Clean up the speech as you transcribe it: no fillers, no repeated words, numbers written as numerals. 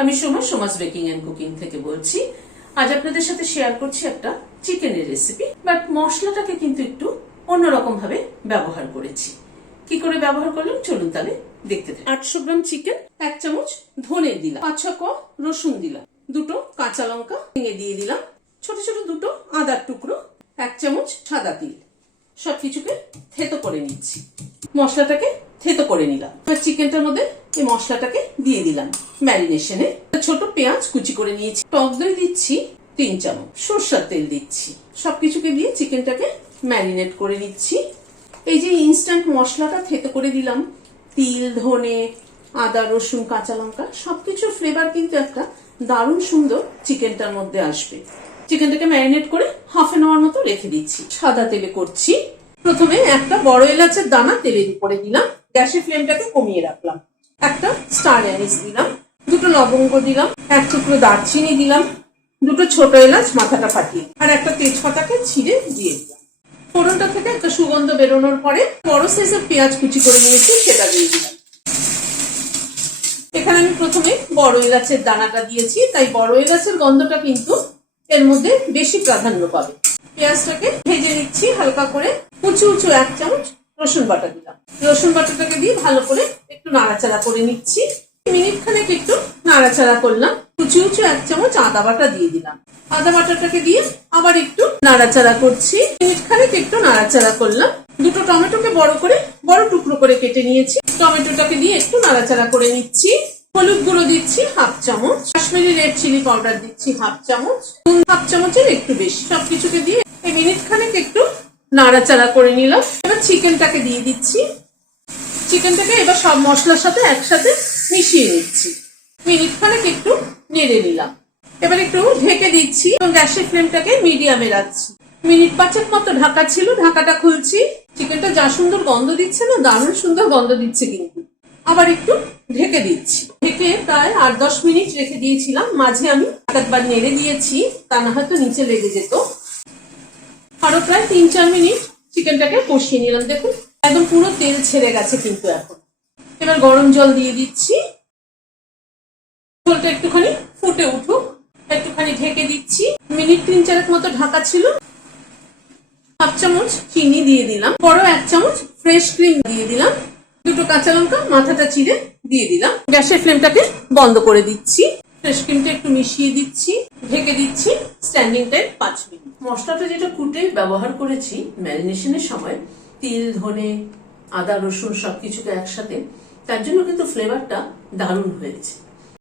আমি Soma's baking and cooking থেকে বলছি। আজ আপনাদের সাথে শেয়ার করছি একটা চিকেনের রেসিপি, বাট মশলাটাকে কিন্তু একটু অন্যরকম ভাবে ব্যবহার করেছি। কি করে ব্যবহার করলাম চলুন তাহলে দেখতে থাকি। 800 গ্রাম চিকেন, 1 চামচ ধনে দিলাম, 5-6 কোয়া রসুন দিলাম, 2টো কাঁচা লঙ্কা ভেঙে দিয়ে দিলাম, ছোট ছোট 2টো আদার টুকরো, 1 চামচ সাদা তিল। সবকিছুকে থেতো করে নিচ্ছি। মশলাটাকে থেতো করে নিলাম। এবার চিকেনটার মধ্যে এই মশলাটাকে দিয়ে দিলাম ম্যারিনেশনে। ছোট পেঁয়াজ কুচি করে নিয়েছি, টক দই দিচ্ছি 3 চামচ, সরষের তেল দিচ্ছি। সবকিছুকে দিয়ে চিকেনটাকে ম্যারিনেট করে নিচ্ছি। এই যে ইনস্ট্যান্ট মশলাটা থেতো করে দিলাম, তিল, ধনে, আদা, রসুন, কাঁচা লঙ্কা, সবকিছুর ফ্লেভার কিন্তু একটা দারুণ সুন্দর চিকেনটার মধ্যে আসবে। চিকেনটাকে ম্যারিনেট করে হাফ এন আওয়ার মতো রেখে দিচ্ছি। সাদা তেলে করছি। প্রথমে একটা বড় এলাচের দানা তেলের উপরে দিলাম, গ্যাসের ফ্লেমটাকে কমিয়ে রাখলাম। একটা স্টার অ্যানিস দিলাম, 2টো লবঙ্গ দিলাম, 1 টুকরো দারচিনি দিলাম, 2টো ছোট এলাচ মাথাটা ফাটিয়ে, আর একটা তেজপাতাকে ছিঁড়ে দিয়ে দিলাম। ফোড়নটা থেকে একটা সুগন্ধ বেরোনোর পরে বড় সাইজের পেঁয়াজ কুচি করে নিয়েছি, সেটা দিয়ে দিলাম। এখানে আমি প্রথমে বড় এলাচের দানাটা দিয়েছি, তাই বড় এলাচের গন্ধটা কিন্তু এর মধ্যে বেশি প্রাধান্য পাবে। পেঁয়াজটাকে ভেজে নিচ্ছি হালকা করে। উঁচু 1 চামচ রসুন বাটা দিলাম। রসুন বাটাটাকে দিয়ে ভালো করে একটু নাড়াচাড়া করে নিচ্ছি। মিনিট খানেক একটু নাড়াচাড়া করলাম। উঁচু 1 চামচ আদা বাটা দিয়ে দিলাম। আদা বাটাটাকে দিয়ে আবার একটু নাড়াচাড়া করছি। মিনিট খানেক একটু নাড়াচাড়া করলাম। 2টো টমেটোকে বড় টুকরো করে কেটে নিয়েছি। টমেটোটাকে দিয়ে একটু নাড়াচাড়া করে নিচ্ছি। হলুদ গুঁড়ো দিচ্ছি 1/2 চামচ, কাশ্মীরি রেড চিলি পাউডার দিচ্ছি 1/2 চামচ, 1/2 চামচের একটু বেশি। সবকিছুকে দিয়ে এই মিনিট খানেক একটু নাড়াচাড়া করে নিলাম। এবার চিকেনটাকে দিয়ে দিচ্ছি। চিকেনটাকে এবার সব মশলার সাথে একসাথে মিশিয়ে নিচ্ছি। মিনিট খানেক একটু নেড়ে নিলাম। এবার একটু ঢেকে দিচ্ছি এবং গ্যাসের ফ্লেমটাকে মিডিয়ামে রাখছি। মিনিট 5 মতো ঢাকা ছিল, ঢাকাটা খুলছি। চিকেনটা যা সুন্দর গন্ধ দিচ্ছে না, দারুণ সুন্দর গন্ধ দিচ্ছে কিন্তু। আবার একটু ঢেকে দিচ্ছি। ঢেকে প্রায় 8-10 মিনিট রেখে দিয়েছিলাম। মাঝে আমি একবার নেড়ে দিয়েছি, তা না হয়তো নিচে লেগে যেত। আরো প্রায় 3-4 মিনিট চিকেনটাকে কষিয়ে নিলাম। দেখুন একদম পুরো তেল ছেড়ে গেছে কিন্তু এখন। এবার গরম জল দিয়ে দিচ্ছি। ঝোলটা একটুখানি ফুটে উঠুক, একটুখানি ঢেকে দিচ্ছি। মিনিট 3-4 মতো ঢাকা ছিল। 1/2 চামচ চিনি দিয়ে দিলাম, বড় 1 চামচ ফ্রেশ ক্রিম দিয়ে দিলাম, 2টো কাঁচা লঙ্কা মাথাটা চিড়ে দিয়ে দিলাম। গ্যাসের ফ্লেমটাকে বন্ধ করে দিচ্ছি। ফ্রেশ ক্রিমটা একটু মিশিয়ে দিচ্ছি, ঢেকে দিচ্ছি স্ট্যান্ডিং টাইম 5 মিনিট। মশলাটা যেটা কুটে ব্যবহার করেছি ম্যারিনেশনের সময়, তিল, ধনে, আদা, রসুন সবকিছুকে একসাথে, তার জন্য কিন্তু ফ্লেভারটা দারুণ হয়েছে।